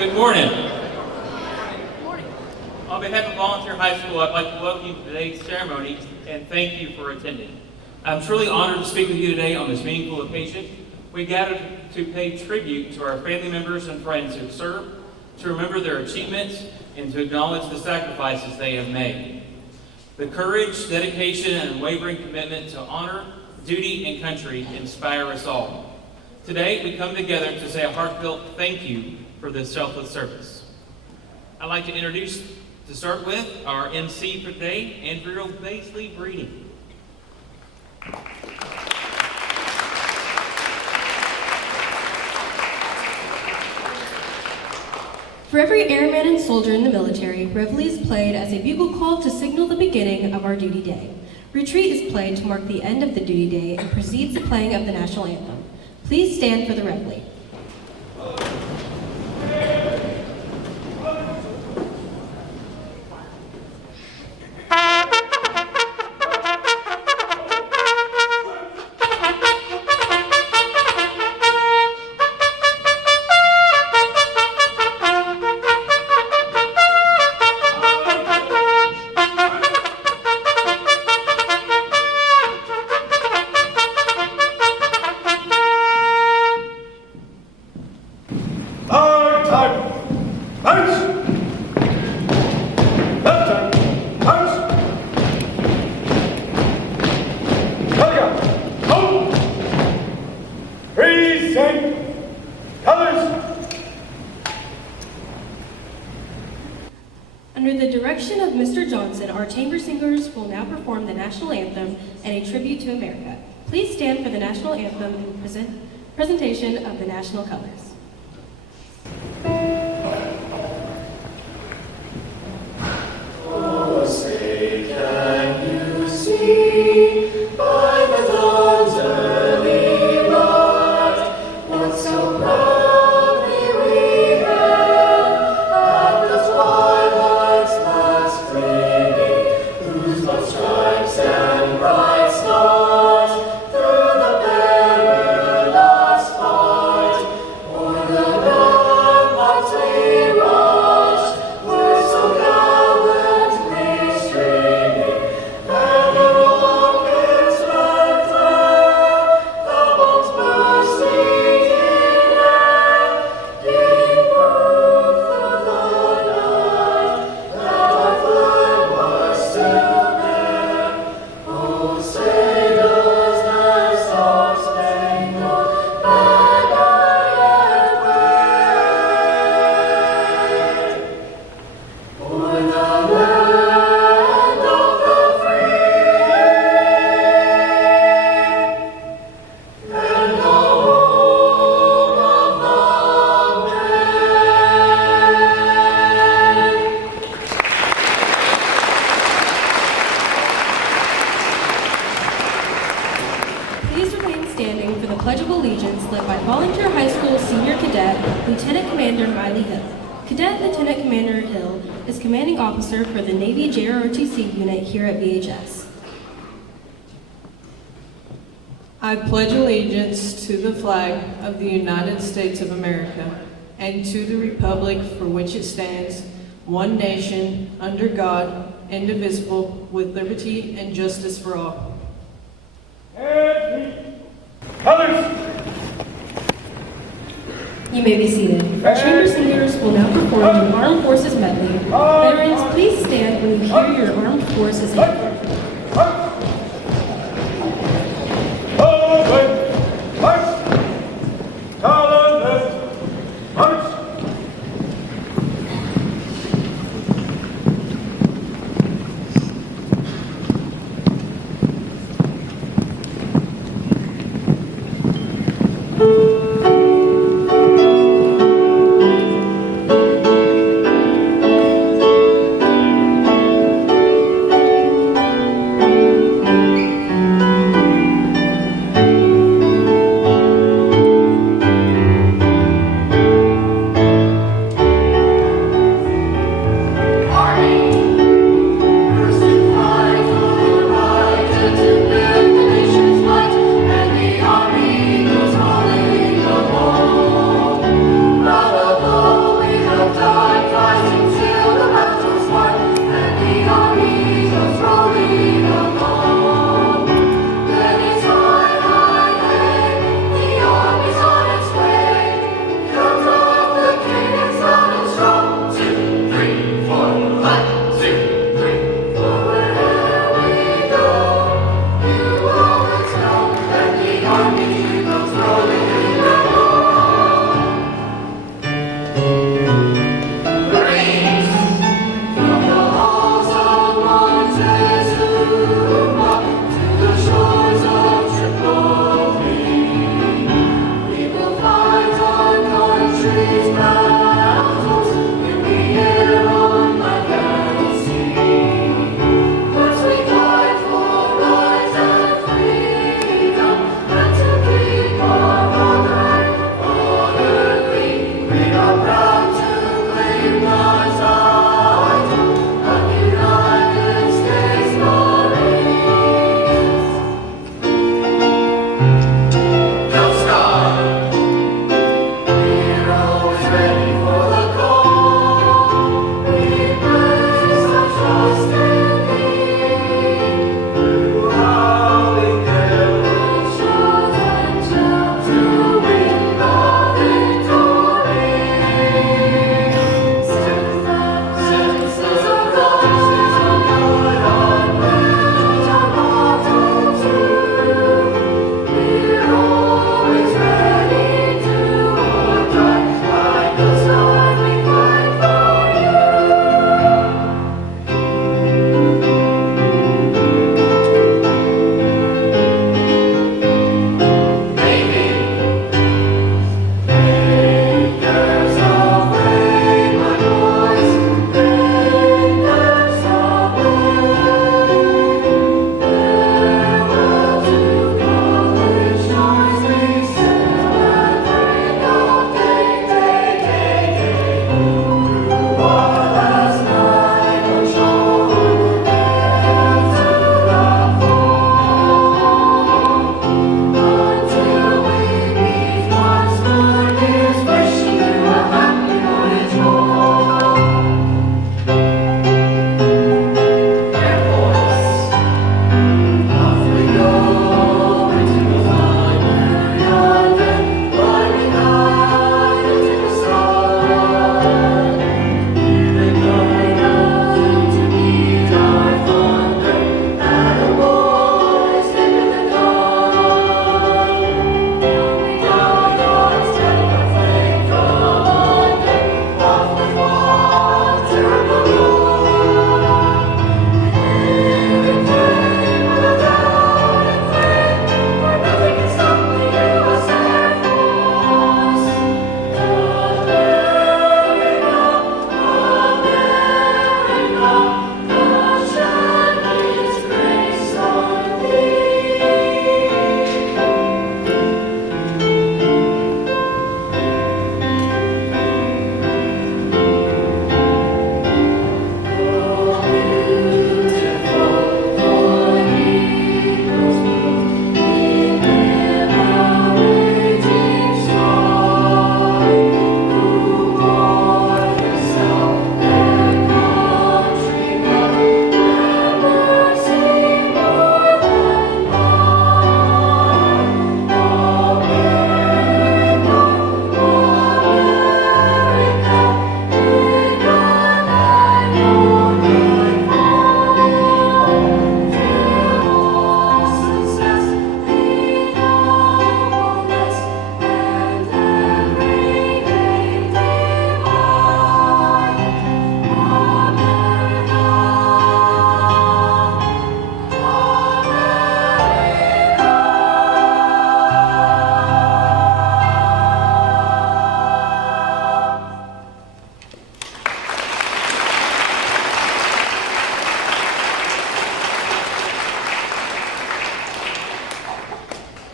Good morning. On behalf of Volunteer High School, I'd like to welcome you to today's ceremony and thank you for attending. I'm truly honored to speak with you today on this meaningful occasion. We gathered to pay tribute to our family members and friends who served, to remember their achievements, and to acknowledge the sacrifices they have made. The courage, dedication, and unwavering commitment to honor, duty, and country inspire us all. Today, we come together to say a heartfelt thank you for this selfless service. I'd like to introduce, to start with, our MC for today, Andrea Baisley Breeding. For every airman and soldier in the military, Reveille is played as a bugle call to signal the beginning of our duty day. Retreat is played to mark the end of the duty day and precedes the playing of the national anthem. Please stand for the Reveille. Under the direction of Mr. Johnson, our chamber singers will now perform the national anthem and a tribute to America. Please stand for the national anthem and presentation of the national colors. Oh, say, can you see by the dawn's early light what so proudly we hailed at the twilight's last gleaming, whose broad stripes and bright stars through the perilous fight o'er the ramparts we rushed were so gallantly streaming, and the rockets red flare, the bombs bursting in air, gave proof through the night that our flag was still there. Oh, say does the Star-Spangled Banner yet wave o'er the land of the free and the home of the brave? Please remain standing for the Pledge of Allegiance led by Volunteer High School Senior Cadet Lieutenant Commander Miley Hill. Cadet Lieutenant Commander Hill is commanding officer for the Navy JROTC unit here at VHS. I pledge allegiance to the flag of the United States of America and to the republic for which it stands, one nation, under God, indivisible, with liberty and justice for all. Colors! You may be seated. Our chamber singers will now perform an Armed Forces medley. Veterans, please stand when you hear your Armed Forces anthem.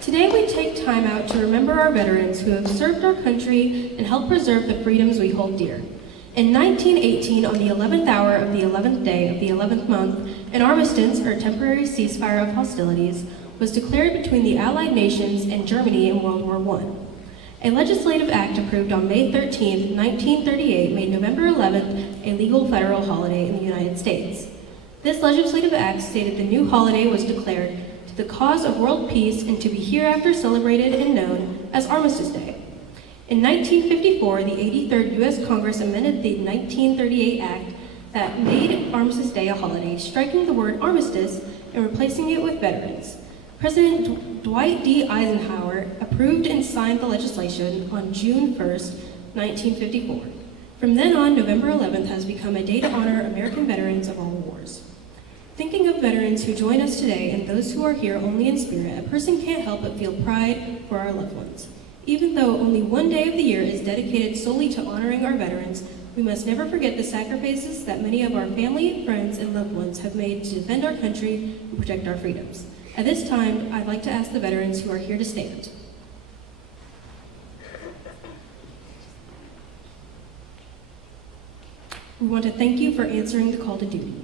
Today we take time out to remember our veterans who have served our country and helped preserve the freedoms we hold dear. In 1918, on the 11th hour of the 11th day of the 11th month, an armistice, or temporary ceasefire of hostilities, was declared between the Allied nations and Germany in World War I. A legislative act approved on May 13, 1938, made November 11th a legal federal holiday in the United States. This legislative act stated the new holiday was declared to the cause of world peace and to be hereafter celebrated and known as Armistice Day. In 1954, the 83rd U.S. Congress amended the 1938 Act that made Armistice Day a holiday, striking the word armistice and replacing it with veterans. President Dwight D. Eisenhower approved and signed the legislation on June 1st, 1954. From then on, November 11th has become a day to honor American veterans of all wars. Thinking of veterans who join us today and those who are here only in spirit, a person can't help but feel pride for our loved ones. Even though only one day of the year is dedicated solely to honoring our veterans, we must never forget the sacrifices that many of our family, friends, and loved ones have made to defend our country and protect our freedoms. At this time, I'd like to ask the veterans who are here to stand. We want to thank you for answering the call to duty.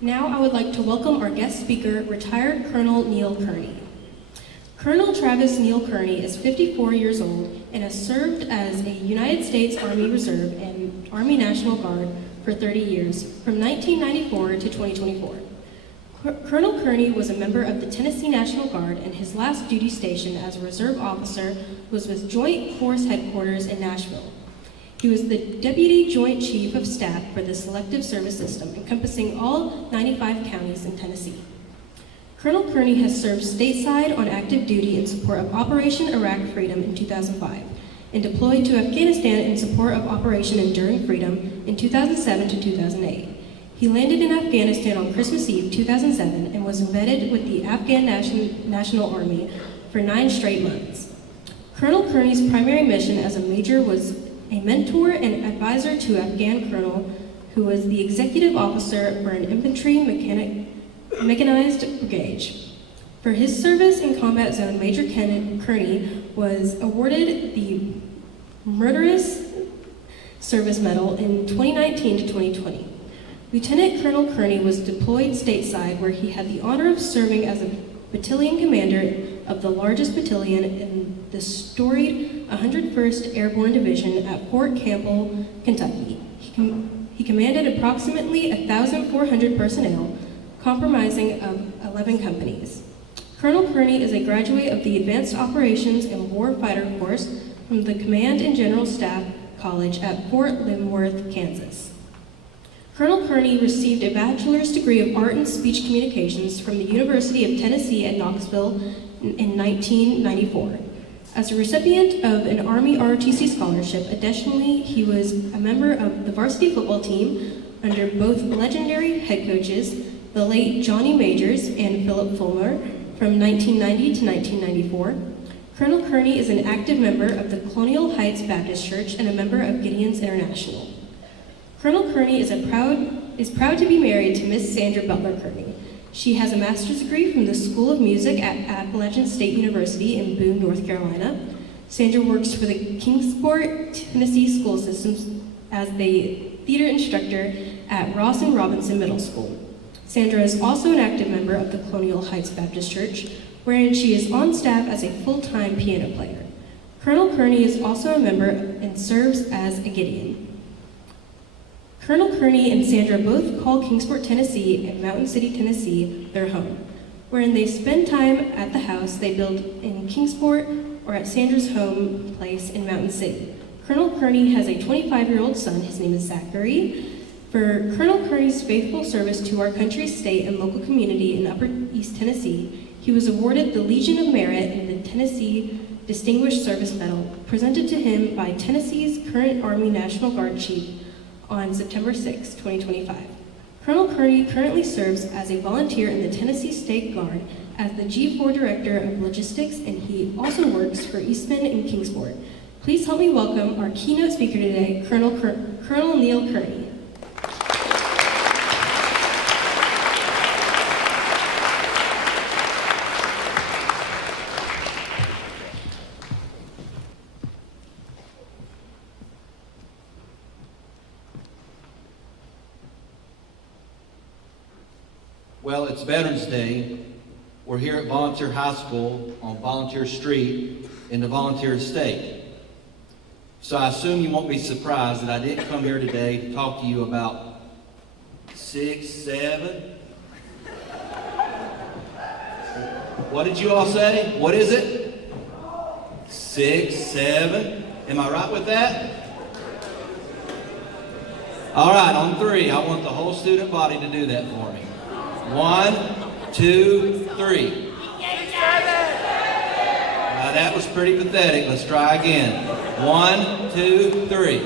Now I would like to welcome our guest speaker, retired Colonel Neil Kearney. Colonel Travis Neil Kearney is 54 years old and has served as a United States Army Reserve and Army National Guard for 30 years, from 1994 to 2024. Colonel Kearney was a member of the Tennessee National Guard, and his last duty station as a reserve officer was with Joint Force Headquarters in Nashville. He was the Deputy Joint Chief of Staff for the Selective Service System, encompassing all 95 counties in Tennessee. Colonel Kearney has served stateside on active duty in support of Operation Iraq Freedom in 2005, and deployed to Afghanistan in support of Operation Enduring Freedom in 2007 to 2008. He landed in Afghanistan on Christmas Eve 2007 and was embedded with the Afghan National Army for 9 straight months. Colonel Kearney's primary mission as a major was a mentor and advisor to Afghan colonel who was the executive officer for an infantry mechanized brigade. For his service in combat zone, Major Kearney was awarded the Meritorious Service Medal in 2019 to 2020. Lieutenant Colonel Kearney was deployed stateside, where he had the honor of serving as a battalion commander of the largest battalion in the storied 101st Airborne Division at Fort Campbell, Kentucky. He commanded approximately 1,400 personnel, comprising of 11 companies. Colonel Kearney is a graduate of the Advanced Operations and Warfighter course from the Command and General Staff College at Fort Leavenworth, Kansas. Colonel Kearney received a bachelor's degree of art and speech communications from the University of Tennessee at Knoxville in 1994. As a recipient of an Army ROTC scholarship, additionally, he was a member of the varsity football team under both legendary head coaches, the late Johnny Majors and Philip Fulmer, from 1990 to 1994. Colonel Kearney is an active member of the Colonial Heights Baptist Church and a member of Gideon's International. Colonel Kearney is proud to be married to Miss Sandra Butler Kearney. She has a master's degree from the School of Music at Appalachian State University in Boone, North Carolina. Sandra works for the Kingsport, Tennessee school systems as the theater instructor at Ross and Robinson Middle School. Sandra is also an active member of the Colonial Heights Baptist Church, wherein she is on staff as a full-time piano player. Colonel Kearney is also a member and serves as a Gideon. Colonel Kearney and Sandra both call Kingsport, Tennessee and Mountain City, Tennessee their home, wherein they spend time at the house they build in Kingsport or at Sandra's home place in Mountain City. Colonel Kearney has a 25-year-old son. His name is Zachary. For Colonel Kearney's faithful service to our country, state, and local community in Upper East Tennessee, he was awarded the Legion of Merit and the Tennessee Distinguished Service Medal, presented to him by Tennessee's current Army National Guard Chief on September 6, 2025. Colonel Kearney currently serves as a volunteer in the Tennessee State Guard as the G4 Director of Logistics, and he also works for Eastman and Kingsport. Please help me welcome our keynote speaker today, Colonel Neil Kearney. Well, it's Veterans Day. We're here at Volunteer High School on Volunteer Street in the Volunteer Estate. So I assume you won't be surprised that I didn't come here today to talk to you about 6, 7, What did you all say? What is it? 6, 7. Am I right with that? All right, on 3, I want the whole student body to do that for me. 1, 2, 3. That was pretty pathetic. Let's try again. 1, 2, 3.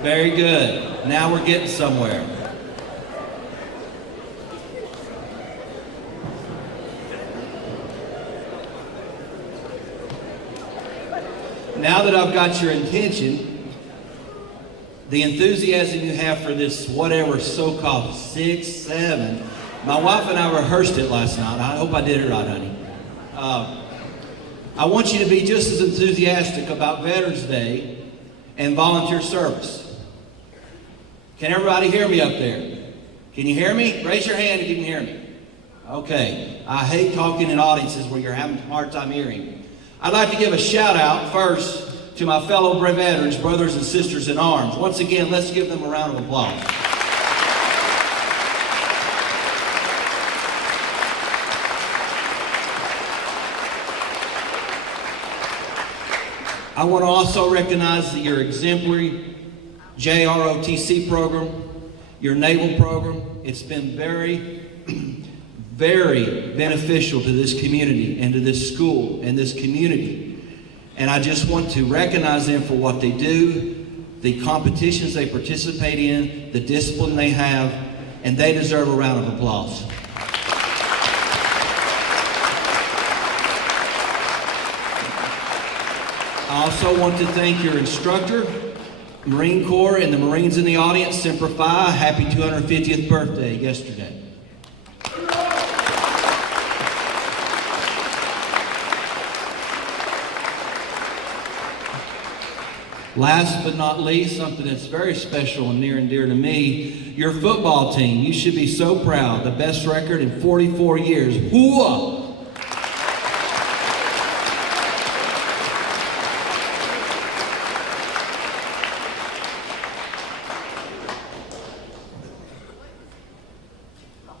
Very good. Now we're getting somewhere. Now that I've got your attention, the enthusiasm you have for this whatever so-called 6, 7, my wife and I rehearsed it last night. I hope I did it right, honey. I want you to be just as enthusiastic about Veterans Day and volunteer service. Can everybody hear me up there? Can you hear me? Raise your hand if you can hear me. Okay. I hate talking in audiences where you're having a hard time hearing. I'd like to give a shout out first to my fellow veterans, brothers and sisters in arms. Once again, let's give them a round of applause. I want to also recognize your exemplary JROTC program, your naval program. It's been very, very beneficial to this community and to this school and this community. And I just want to recognize them for what they do, the competitions they participate in, the discipline they have, and they deserve a round of applause. I also want to thank your instructor, Marine Corps, and the Marines in the audience, Semper Fi. Happy 250th birthday yesterday. Last but not least, something that's very special and near and dear to me, your football team. You should be so proud. The best record in 44 years. Hooah!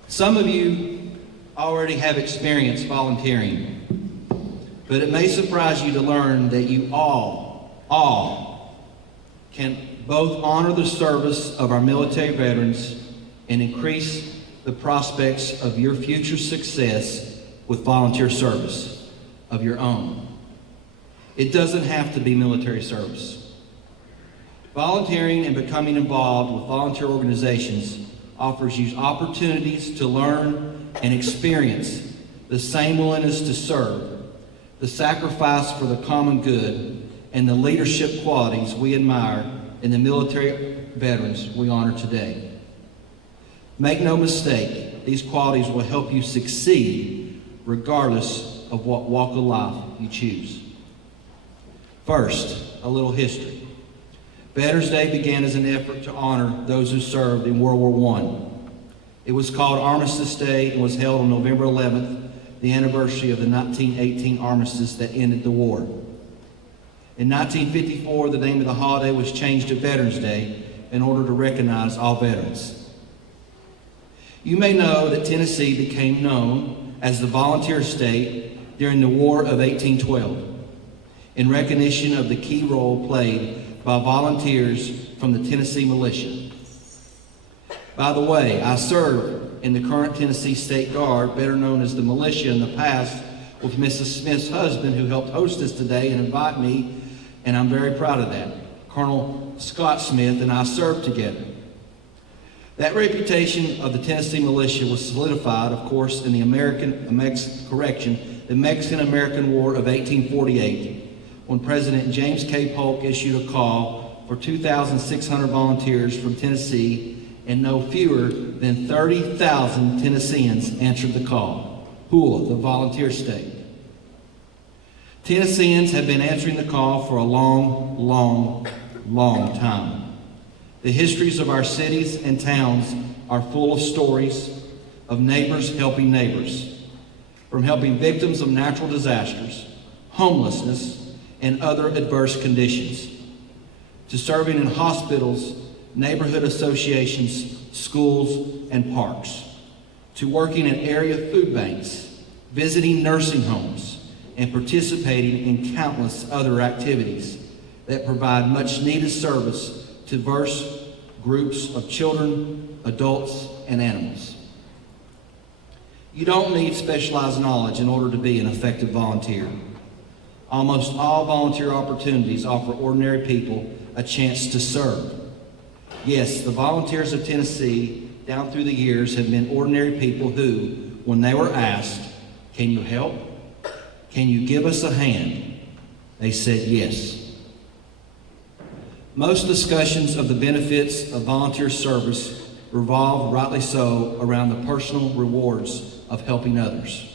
Some of you already have experience volunteering, but it may surprise you to learn that you all can both honor the service of our military veterans and increase the prospects of your future success with volunteer service of your own. It doesn't have to be military service. Volunteering and becoming involved with volunteer organizations offers you opportunities to learn and experience the same willingness to serve, the sacrifice for the common good, and the leadership qualities we admire in the military veterans we honor today. Make no mistake, these qualities will help you succeed regardless of what walk of life you choose. First, a little history. Veterans Day began as an effort to honor those who served in World War I. It was called Armistice Day and was held on November 11th, the anniversary of the 1918 armistice that ended the war. In 1954, the name of the holiday was changed to Veterans Day in order to recognize all veterans. You may know that Tennessee became known as the volunteer state during the War of 1812 in recognition of the key role played by volunteers from the Tennessee militia. By the way, I served in the current Tennessee State Guard, better known as the militia in the past, with Mrs. Smith's husband, who helped host us today and invite me, and I'm very proud of that. Colonel Scott Smith and I served together. That reputation of the Tennessee militia was solidified, of course, in the Mexican-American War of 1848, when President James K. Polk issued a call for 2,600 volunteers from Tennessee, and no fewer than 30,000 Tennesseans answered the call. Hooah, the volunteer state. Tennesseans have been answering the call for a long, long, long time. The histories of our cities and towns are full of stories of neighbors helping neighbors, from helping victims of natural disasters, homelessness, and other adverse conditions, to serving in hospitals, neighborhood associations, schools, and parks. to working at area food banks, visiting nursing homes, and participating in countless other activities that provide much needed service to diverse groups of children, adults, and animals. You don't need specialized knowledge in order to be an effective volunteer. Almost all volunteer opportunities offer ordinary people a chance to serve. Yes, the Volunteers of Tennessee down through the years have been ordinary people who, when they were asked, "Can you help? Can you give us a hand?" they said yes. Most discussions of the benefits of volunteer service revolve, rightly so, around the personal rewards of helping others.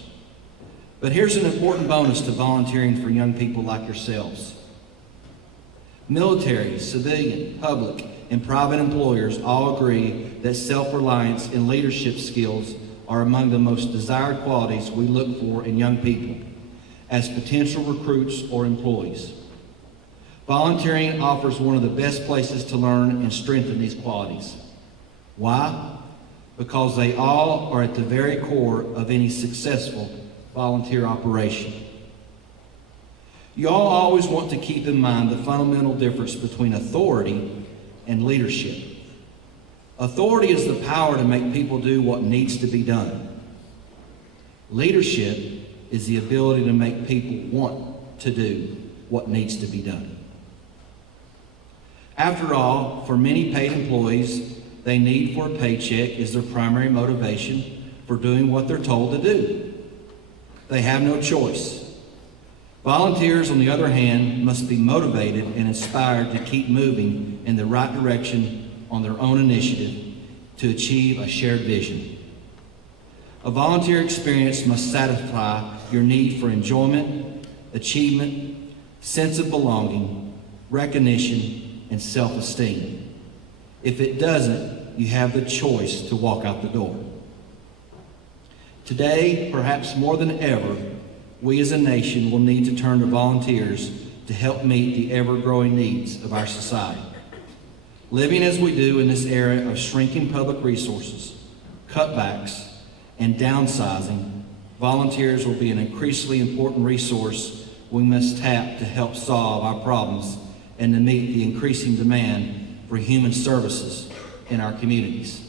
But here's an important bonus to volunteering for young people like yourselves. Military, civilian, public, and private employers all agree that self-reliance and leadership skills are among the most desired qualities we look for in young people as potential recruits or employees. Volunteering offers one of the best places to learn and strengthen these qualities. Why? Because they all are at the very core of any successful volunteer operation. You all always want to keep in mind the fundamental difference between authority and leadership. Authority is the power to make people do what needs to be done. Leadership is the ability to make people want to do what needs to be done. After all, for many paid employees, their need for a paycheck is their primary motivation for doing what they're told to do. They have no choice. Volunteers, on the other hand, must be motivated and inspired to keep moving in the right direction on their own initiative to achieve a shared vision. A volunteer experience must satisfy your need for enjoyment, achievement, sense of belonging, recognition, and self-esteem. If it doesn't, you have the choice to walk out the door. Today, perhaps more than ever, we as a nation will need to turn to volunteers to help meet the ever-growing needs of our society. Living as we do in this era of shrinking public resources, cutbacks, and downsizing, volunteers will be an increasingly important resource we must tap to help solve our problems and to meet the increasing demand for human services in our communities.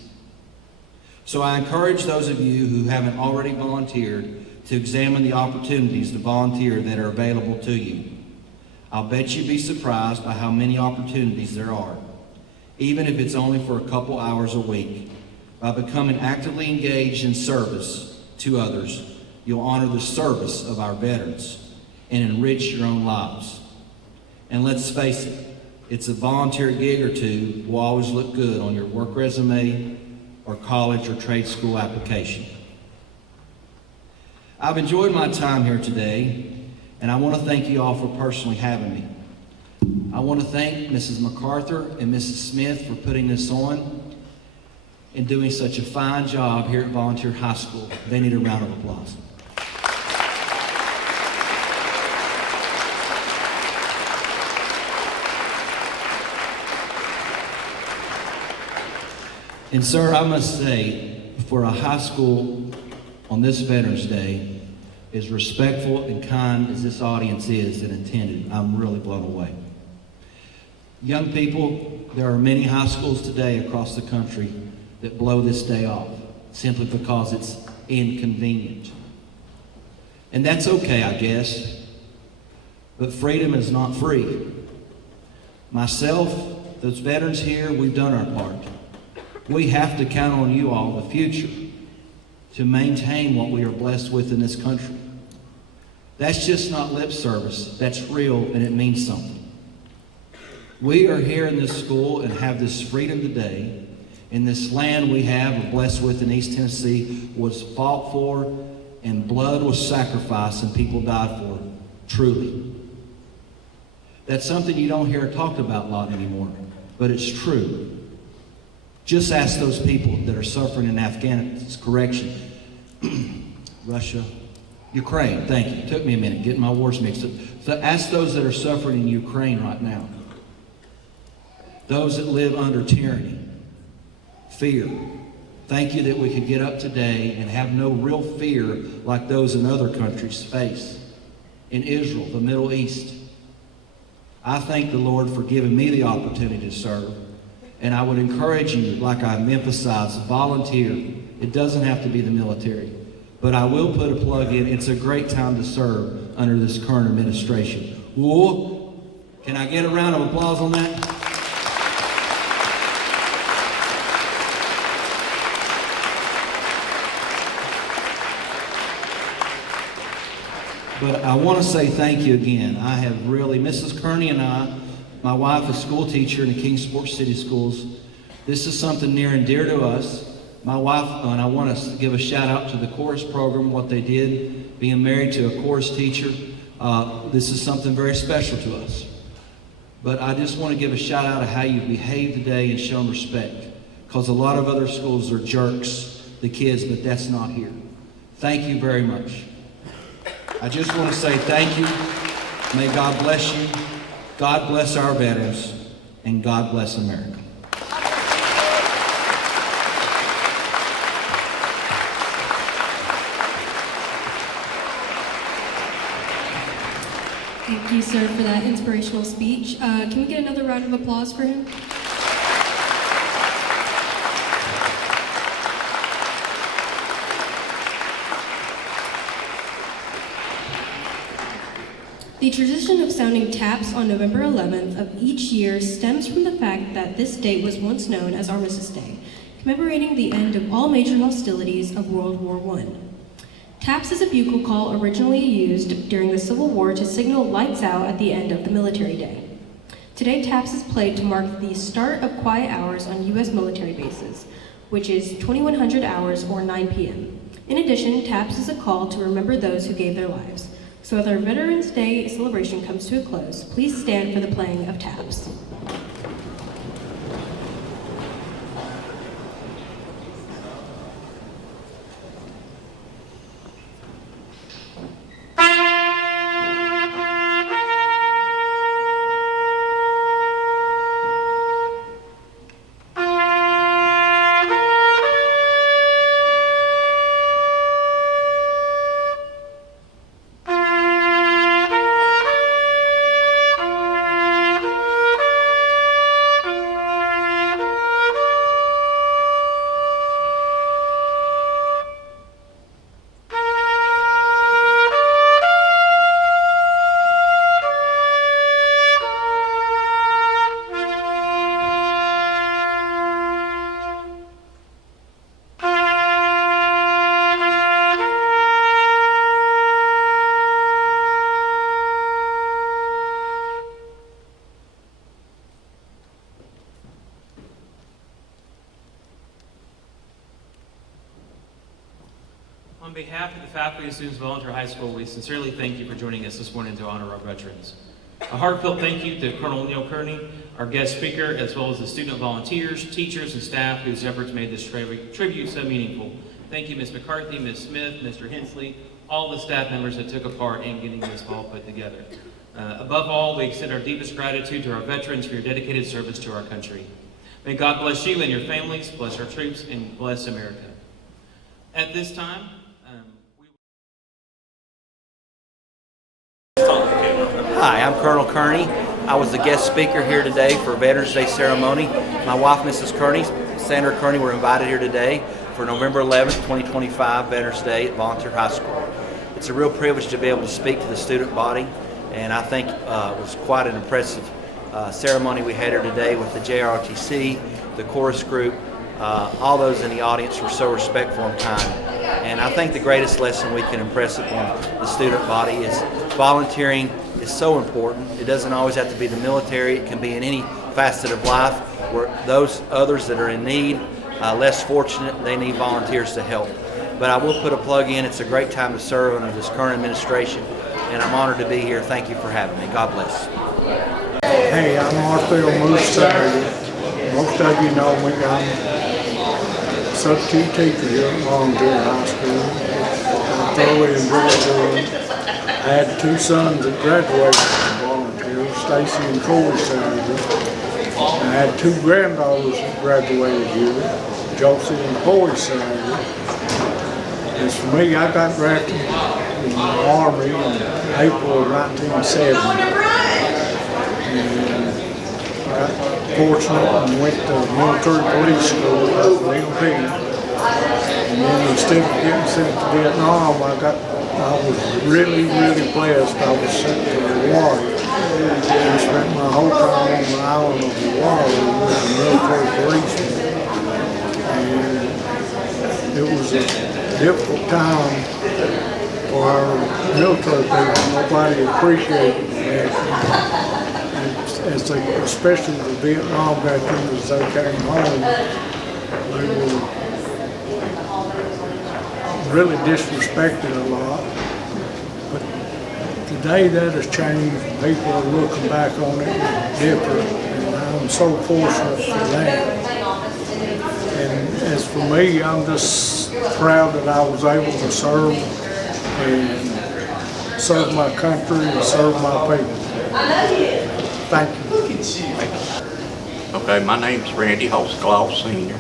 So I encourage those of you who haven't already volunteered to examine the opportunities to volunteer that are available to you. I'll bet you'd be surprised by how many opportunities there are, even if it's only for a couple hours a week. By becoming actively engaged in service to others, you'll honor the service of our veterans and enrich your own lives. And let's face it, it's a volunteer gig or two will always look good on your work resume or college or trade school application. I've enjoyed my time here today, and I want to thank you all for personally having me. I want to thank Mrs. MacArthur and Mrs. Smith for putting this on and doing such a fine job here at Volunteer High School. They need a round of applause. And sir, I must say, for a high school on this Veterans Day, as respectful and kind as this audience is and attended, I'm really blown away. Young people, there are many high schools today across the country that blow this day off simply because it's inconvenient. And that's okay, I guess, but freedom is not free. Myself, those veterans here, we've done our part. We have to count on you all in the future to maintain what we are blessed with in this country. That's just not lip service. That's real, and it means something. We are here in this school and have this freedom today. And this land we have and blessed with in East Tennessee was fought for, and blood was sacrificed, and people died for, truly. That's something you don't hear talked about a lot anymore, but it's true. Just ask those people that are suffering in Afghanistan, Russia, Ukraine, thank you. It took me a minute getting my words mixed up. So ask those that are suffering in Ukraine right now. Those that live under tyranny, fear, Thank you that we could get up today and have no real fear like those in other countries face. In Israel, the Middle East. I thank the Lord for giving me the opportunity to serve. And I would encourage you, like I've emphasized, volunteer. It doesn't have to be the military. But I will put a plug in. It's a great time to serve under this current administration. Whoa. Can I get a round of applause on that? But I want to say thank you again. I have really, Mrs. Kearney and I, my wife is a school teacher in the Kingsport City Schools. This is something near and dear to us. My wife, and I want to give a shout out to the chorus program, what they did, being married to a chorus teacher. This is something very special to us. But I just want to give a shout out of how you behaved today and shown respect. Because a lot of other schools are jerks, the kids, but that's not here. Thank you very much. I just want to say thank you. May God bless you. God bless our veterans. And God bless America. Thank you, sir, for that inspirational speech. Can we get another round of applause for him? The tradition of sounding taps on November 11th of each year stems from the fact that this date was once known as Armistice Day, commemorating the end of all major hostilities of World War I. Taps is a bugle call originally used during the Civil War to signal lights out at the end of the military day. Today, taps is played to mark the start of quiet hours on U.S. military bases, which is 2100 hours or 9 p.m. In addition, taps is a call to remember those who gave their lives. So as our Veterans Day celebration comes to a close, please stand for the playing of taps. On behalf of the faculty and students of Volunteer High School, we sincerely thank you for joining us this morning to honor our veterans. A heartfelt thank you to Colonel Neil Kearney, our guest speaker, as well as the student volunteers, teachers, and staff whose efforts made this tribute so meaningful. Thank you, Ms. McCarthy, Ms. Smith, Mr. Hensley, all the staff members that took a part in getting this all put together. Above all, we extend our deepest gratitude to our veterans for your dedicated service to our country. May God bless you and your families, bless our troops, and bless America. At this time, Hi, I'm Colonel Kearney. I was the guest speaker here today for Veterans Day ceremony. My wife, Mrs. Kearney, Sandra Kearney, were invited here today for November 11th, 2025 Veterans Day at Volunteer High School. It's a real privilege to be able to speak to the student body, and I think it was quite an impressive ceremony we had here today with the JROTC, the chorus group. All those in the audience were so respectful and kind. And I think the greatest lesson we can impress upon the student body is volunteering is so important. It doesn't always have to be the military. It can be in any facet of life where those others that are in need, less fortunate, they need volunteers to help. But I will put a plug in. It's a great time to serve under this current administration, and I'm honored to be here. Thank you for having me. God bless. Hey, I'm Arthur Moose. Most of you know me. I'm a substitute teacher here at Volunteer High School. I thoroughly enjoyed doing. I had two sons that graduated from Volunteer, Stacy and Corey Sanders. I had two granddaughters that graduated here. Josie and Hoy say. As for me, I got drafted in the Army in April of 1970. And got fortunate and went to military police school up in MP. And then instead of getting sent to Vietnam, I was really blessed. I was sent to Hawaii. I spent my whole time on the island of Hawaii as a military policeman. And it was a difficult time for our military people. Nobody appreciated that. Especially the Vietnam veterans, as they came home, they were really disrespected a lot. But today that has changed. People are looking back on it different, and I'm so fortunate for that. And as for me, I'm just proud that I was able to serve my country and serve my people. Thank you. Okay, my name's Randy Holtzclaw, Sr.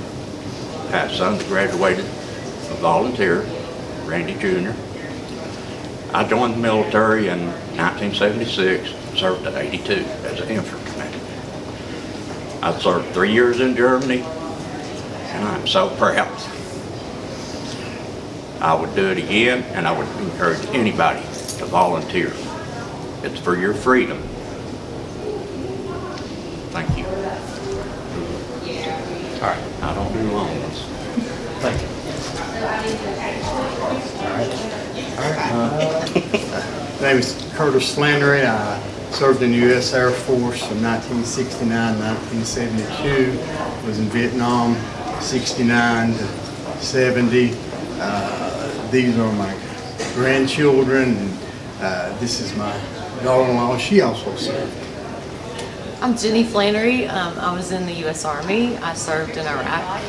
Pat son graduated a volunteer, Randy Jr. I joined the military in 1976, served at 82 as an infantryman. I served 3 years in Germany, and I'm so proud. I would do it again, and I would encourage anybody to volunteer. It's for your freedom. Thank you. All right, I don't do long ones. Thank you. My name is Curtis Flannery. I served in the U.S. Air Force from 1969 to 1972. Was in Vietnam 69 to 70. These are my grandchildren, and this is my daughter-in-law. She also served. I'm Jenny Flannery. I was in the U.S. Army. I served in Iraq.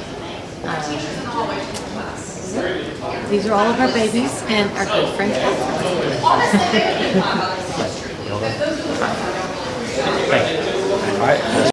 These are all of our babies and our good friend. All right.